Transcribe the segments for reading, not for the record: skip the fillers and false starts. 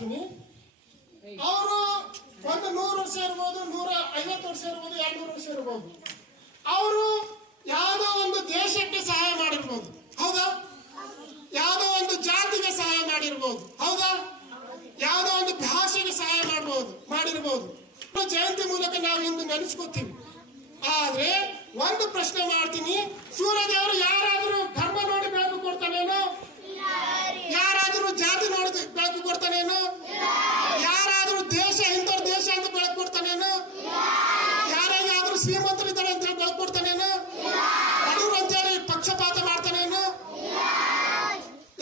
ಮಾಡ್ತೀನಿ. ಅವರು ಒಂದು 100 ವರ್ಷ ಇರ್ಬೋದು, 150 ವರ್ಷ ಇರ್ಬೋದು, 200 ವರ್ಷ ಇರ್ಬೋದು. ಅವರು ಯಾವುದೋ ಒಂದು ದೇಶಕ್ಕೆ ಸಹಾಯ ಮಾಡಿರ್ಬೋದು, ಹೌದಾ? ಯಾವುದೋ ಒಂದು ಜಾತಿಗೆ ಸಹಾಯ ಮಾಡಿರ್ಬೋದು, ಹೌದಾ? ಯಾವುದೋ ಒಂದು ಭಾಷೆಗೆ ಸಹಾಯ ಮಾಡಿರ್ಬೋದು. ಜಯಂತಿ ಮೂಲಕ ನಾವು ಇಂದು ನೆನೆಸ್ಕೋತೀವಿ. ಆದ್ರೆ ಒಂದು ಪ್ರಶ್ನೆ ಮಾಡ್ತೀನಿ, ಸೂರ್ಯದೇವರು ಯಾರಾದ್ರೂ ಧರ್ಮ ನೋಡಿ ಬೆಳಕು ಕೊಡ್ತಾನೇನೋ? ಯಾರಾದ್ರೂ ಜಾತಿ ನೋಡಿ ಬೆಳಕು ಕೊಡ್ತಾನೇನೋ? ಯಾರಾದ್ರೂ ದೇಶ ಇಂಥವ್ರ ದೇಶ ಅಂತ ಬೆಳಕು ಕೊಡ್ತಾನೇನೋ? ಯಾರಾದ್ರೂ ಶ್ರೀಮಂತರಿದ್ದಾರೆ ಅಂತ ಹೇಳಿ ಬೆಳಕು ಕೊಡ್ತಾನೇನೋ? ಬಡವರು ಅಂತೇಳಿ ಪಕ್ಷಪಾತ ಮಾಡ್ತಾನೇನೋ?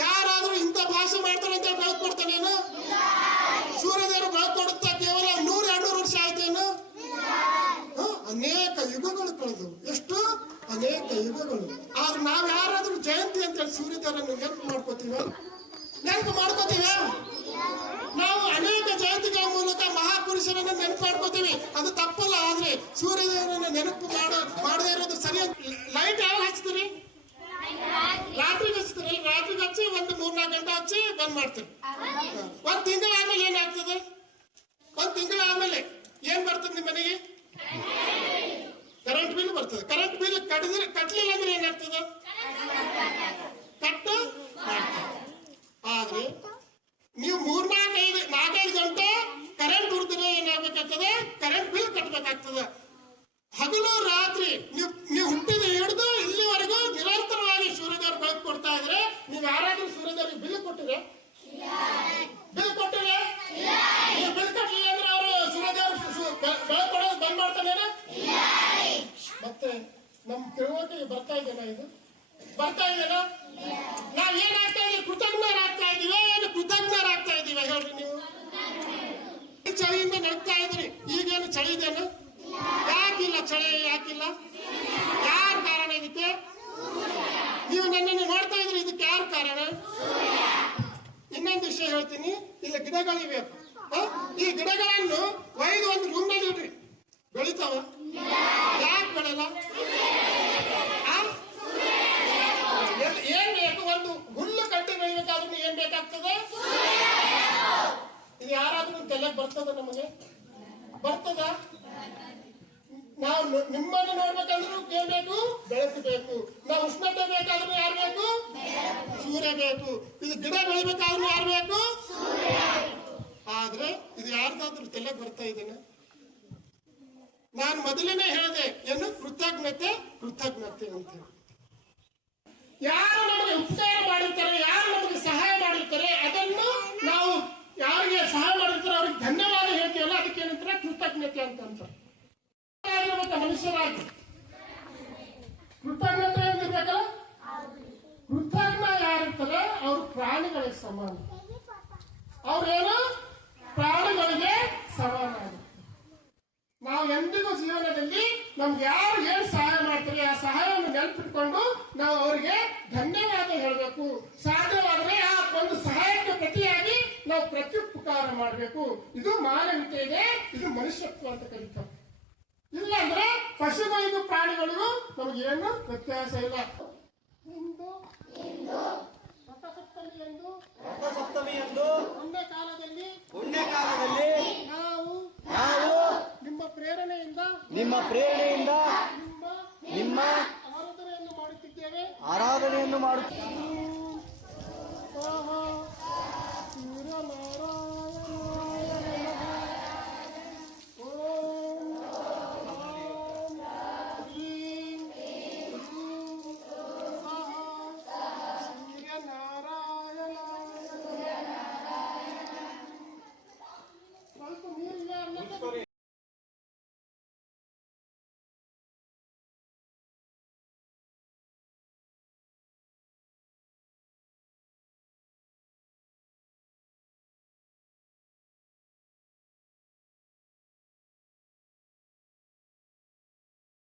ಯಾರಾದ್ರೂ ಇಂಥ ಭಾಷೆ ಮಾಡ್ತಾರೆ ಅಂತ ಹೇಳಿ ಬೆಳಕು ಕೊಡ್ತಾನೇನೋ? ಸೂರ್ಯದೇವರು ಬೆಳಕು ಕೊಡುತ್ತಾ ಕೇವಲ 100-200 ವರ್ಷ ಆಯ್ತೇನು? ಅನೇಕ ಯುಗಗಳು ಕಳೆದು, ಎಷ್ಟು ಅನೇಕ ಯುಗಗಳು. ಆದ್ರೆ ನಾವ್ ಯಾರಾದ್ರೂ ಜಯಂತಿ ಅಂತ ಹೇಳಿ ಸೂರ್ಯದೇವರನ್ನು ನೆನಪು ಮಾಡ್ಕೋತೀವ? ನಾವು ಅನೇಕ ಜಯಂತಿಗಳ ಮೂಲಕ ಮಹಾಪುರುಷರನ್ನು ನೆನಪು ಮಾಡ್ಕೋತೀವಿ, ಅದು ತಪ್ಪಲ್ಲ. ಆದ್ರೆ ಸೂರ್ಯದೇವರನ್ನು ನೆನಪು ಮಾಡದೇ ಇರೋದು ಸರಿ. ಲೈಟ್ ಯಾವಾಗ ಹಚ್ತೀರಿ? ರಾತ್ರಿಗೆ ಹಚ್ತೀರಿ. ರಾತ್ರಿಗೆ ಹಚ್ಚಿ ಒಂದು 3-4 ಗಂಟೆ ಹಚ್ಚಿ ಬಂದ್ ಮಾಡ್ತೀರಿ. ಒಂದ್ ತಿಂಗಳ ಆದ್ಮೇಲೆ ಏನಾಗ್ತದೆ? ಒಂದ್ ತಿಂಗಳ ಆದ್ಮೇಲೆ ಏನ್ ಬರ್ತದೆ ನಿಮ್ಮ ಮನೆಗೆ? ಕರೆಂಟ್ ಬಿಲ್ ಬರ್ತದೆ. ಕರೆಂಟ್ ಬಿಲ್ ಕಟ್ಟಲಿಲ್ಲ ಅಂದ್ರೆ ಏನಾಗ್ತದೆ? ಕಟ್ಟು. ಆದ್ರೆ ನೀವು 3-4-5 ಗಂಟೆ ಕರೆಂಟ್ ಉಳಿದ್ರೆ ಏನಾಗಬೇಕಾಗ್ತದೆ? ಕರೆಂಟ್ ಬಿಲ್ ಕಟ್ಟಬೇಕಾಗ್ತದೆ. ಹಗಲು ರಾತ್ರಿ ನೀವು ಹುಟ್ಟಿದ ಹಿಡಿದು ಇಲ್ಲಿವರೆಗೂ ನಿರಂತರವಾಗಿ ಸೂರ್ಯದೇವರು ಬೆಳಕು ಕೊಡ್ತಾ ಇದ್ರೆ, ನೀವು ಯಾರಾದ್ರೂ ಸೂರ್ಯದೇವರಿಗೆ ಬಿಲ್ ಕೊಟ್ಟಿದ್ರೆ? ಬಿಲ್ ಕೊಟ್ಟಿದ್ರೆ? ನೀವು ಬಿಲ್ ಕಟ್ಟಲಿಲ್ಲ ಅಂದ್ರೆ ಅವರು ಸೂರ್ಯದೇವರು ಬೆಳಕು ಕೊಡೋದು ಬಂದ್ ಮಾಡ್ತಾನೇನ? ಮತ್ತೆ ನಮ್ ತಿಳುವಳಿಕೆ ಬರ್ತಾ ಇದೆನಾ? ಇದು ಬರ್ತಾ ಇದೆನಾ? ನಾವ್ ಏನಾಗ್ತಾ ಇದೀವಿ? ಕೃತಜ್ಞರಾಗ್ತಾ ಇದೀವಿ. ಏನು ಕೃತಜ್ಞರಾಗ್ತಾ ಇದೀವಿ ಹೇಳ್ರಿ ನೀವು? ಚಳಿಯಿಂದ ನಡ್ತಾ ಇದ್ರಿ, ಈಗೇನು ಚಳಿ ಇದೇನು? ಯಾಕಿಲ್ಲ ಚಳಿ? ಯಾಕಿಲ್ಲ? ಯಾರ ಕಾರಣ ಇದಕ್ಕೆ? ನೀವು ನನ್ನನ್ನು ನೋಡ್ತಾ ಇದ್ರಿ, ಇದಕ್ಕೆ ಯಾರು ಕಾರಣ? ಇನ್ನೊಂದು ವಿಷಯ ಹೇಳ್ತೀನಿ. ಇಲ್ಲಿ ಗಿಡಗಳಿವೆ. ಈ ಗಿಡಗಳನ್ನು ಒಯ್ದು ಒಂದು ರೂಮ್ ನಲ್ಲಿ ಇಡ್ರಿ, ಬೆಳಿತಾವ? ಯಾಕೆ ಬೆಳಲ್ಲ? ಏನ್ ಬೇಕು? ಒಂದು ಹುಲ್ಲು ಕಟ್ಟಿ ಬೆಳಿಬೇಕಾದ್ರೂ ಏನ್ ಬೇಕಾಗ್ತದೆ? ಇದು ಯಾರಾದ್ರೂ ತಲೆಗೆ ಬರ್ತದ? ನಮಗೆ ಬರ್ತದ? ನಾವು ನಿಮ್ಮನ್ನು ನೋಡ್ಬೇಕಂದ್ರೂ ಏನ್ ಬೇಕು? ಬೆಳಕು ಬೇಕು. ನಾವು ಉಷ್ಣತೆ ಬೇಕಾದ್ರೂ ಯಾರು ಬೇಕು? ಸೂರ್ಯ ಬೇಕು. ಇದು ಗಿಡ ಬೆಳಿಬೇಕಾದ್ರೂ ಯಾರು ಬೇಕು? ಆದ್ರೆ ಇದು ಯಾರ್ದಾದ್ರೂ ತಲೆಗೆ ಬರ್ತಾ ಇದ್ದೇನೆ? ನಾನು ಮೊದಲನೇ ಹೇಳಿದೆ, ಏನು? ಕೃತಜ್ಞತೆ ಅಂತ. ಯಾರು ನಮಗೆ ಉಪಕಾರ ಮಾಡಿರ್ತಾರೆ, ಯಾರು ನಮಗೆ ಸಹಾಯ ಮಾಡಿರ್ತಾರೆ, ಅದನ್ನು ನಾವು ಯಾರಿಗೆ ಸಹಾಯ ಮಾಡಿರ್ತಾರೆ ಅವ್ರಿಗೆ ಧನ್ಯವಾದ ಹೇಳ್ತೀವಲ್ಲ, ಅದಕ್ಕೆ ಏನಂತಾರೆ? ಕೃತಜ್ಞತೆ ಅಂತ. ಮನುಷ್ಯರಾಗಿ ಕೃತಜ್ಞತೆ ಏನಿರ್ಬೇಕಲ್ಲ? ಕೃತಜ್ಞ ಯಾರಿರ್ತಾರೆ ಅವರು ಪ್ರಾಣಿಗಳಿಗೆ ಸಮಾನ. ಅವ್ರೇನು? ಪ್ರಾಣಿಗಳಿಗೆ ಸಮಾನ. ನಾವು ಎಂದಿಗೂ ಜೀವನದಲ್ಲಿ ನಮ್ಗೆ ಯಾರು ಏನ್ ಸಹಾಯ ಮಾಡ್ತಾರೆ ಆ ಸಹಾಯವನ್ನು ನೆನಪಿಟ್ಕೊಂಡು ನಾವು ಅವರಿಗೆ ಧನ್ಯವಾದ ಹೇಳಬೇಕು. ಸಾಧ್ಯವಾದರೆ ಆ ಒಂದು ಸಹಾಯಕ್ಕೆ ಪ್ರತಿಯಾಗಿ ನಾವು ಪ್ರತ್ಯುಪಕಾರ ಮಾಡಬೇಕು. ಇದು ಮಾನವೀಯತೆ ಇದೆ, ಇದು ಮನುಷ್ಯತ್ವ ಅಂತ ಕರೀತಾರೆ. ಇಲ್ಲ ಅಂದ್ರೆ ಪಶುಗಳಿಗೂ ಪ್ರಾಣಿಗಳಿಗೂ ನಮಗೇನು ವ್ಯತ್ಯಾಸ ಇಲ್ಲ. ರಥಸಪ್ತಮಿ ಎಂದು ಪುಣ್ಯ ಕಾಲದಲ್ಲಿ ನಾವು ನಿಮ್ಮ ಪ್ರೇರಣೆಯಿಂದ ನಿಮ್ಮ ಆರಾಧನೆಯನ್ನು ಮಾಡುತ್ತಿದ್ದೇವೆ.